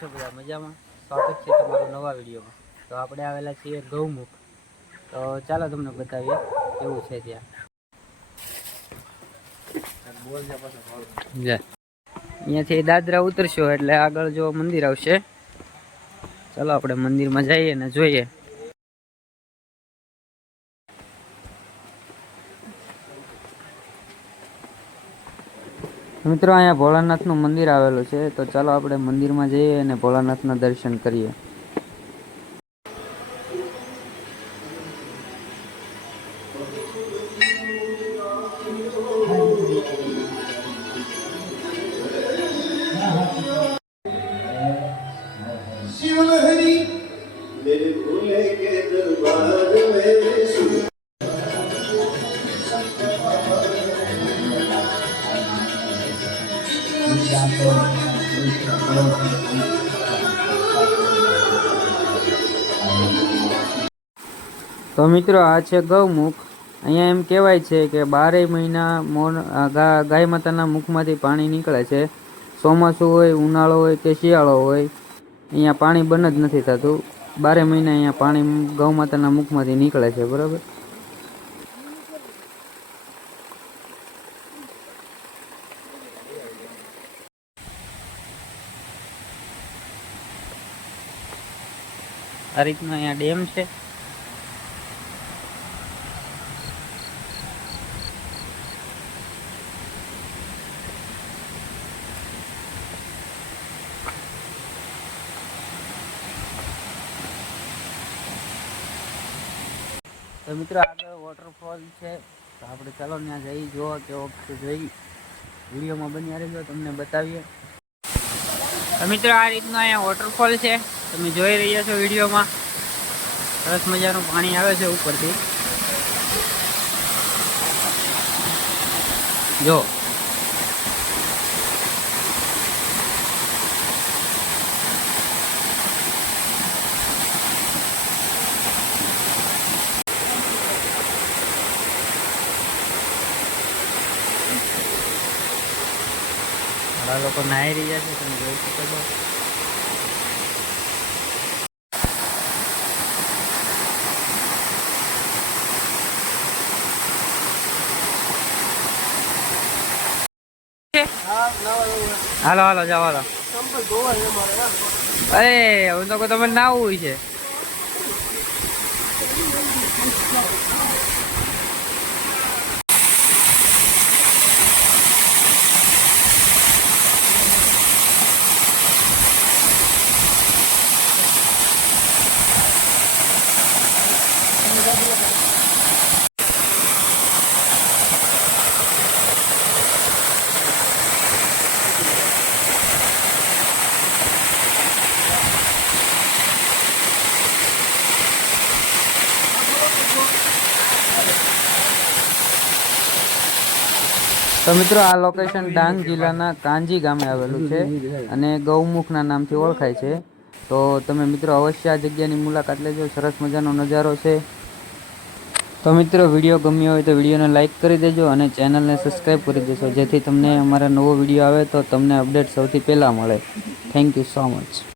છો બધા મજામાં? સ્વાગત છે તમારો નવા વિડીયોમાં। તો આપણે આવેલા છીએ ગૌમુખ। તો ચાલો તમને બતાવીએ કેવું છે ત્યાં। અહીંયાથી દાદરા ઉતરશો એટલે આગળ જો મંદિર આવશે। ચાલો આપણે મંદિરમાં જઈએ ને જોઈએ। મિત્રો અહીંયા ભોળાનાથનું મંદિર આવેલું છે, તો ચાલો આપણે મંદિરમાં જઈએ અને ભોળાનાથના દર્શન કરીએ। शिवलहरी मेरे भोले के दरबार में તો મિત્રો આ છે ગૌમુખ। અહીંયા એમ કહેવાય છે કે 12 મહિના ગાય માતાના મુખમાંથી પાણી નીકળે છે। ચોમાસું હોય, ઉનાળો હોય કે શિયાળો હોય, અહીંયા પાણી બંધ જ નથી થતું। 12 મહિના અહીંયા પાણી ગૌ માતાના મુખમાંથી નીકળે છે, બરાબર। આ રીતનો અહીંયા ડેમ છે। તો મિત્રો આગળ વોટરફોલ છે, તો આપણે ચાલો ત્યાં જઈ જોવા કેવો જોઈ। વિડીયોમાં બન્યા રહેજો, તમને બતાવીએ। તો મિત્રો આ રીતનો અહીંયા વોટરફોલ છે, તમે જોઈ રહ્યા છો વિડીયોમાં। સરસ મજાનું પાણી આવે છે ઉપરથી, જો। આ લોકો નાહી રહ્યા છે, તમે જોઈ શકો છો। હાલો હાલો જાઓ હાલો। અરે હું તો તમારે નાવું છે। તો મિત્રો આ લોકેશન ડાંગ જિલ્લાના કાંજી ગામે આવેલું છે અને ગૌમુખના નામથી ઓળખાય છે। તો તમે મિત્રો અવશ્ય આ જગ્યાની મુલાકાત લેજો, સરસ મજાનો નજારો છે। તો મિત્રો વિડીયો ગમ્યો હોય તો વિડીયોને લાઇક કરી દેજો અને ચેનલને સબસ્ક્રાઈબ કરી દેજો, જેથી તમને અમારા નવો વિડીયો આવે તો તમને અપડેટ સૌથી પહેલાં મળે। Thank you so much.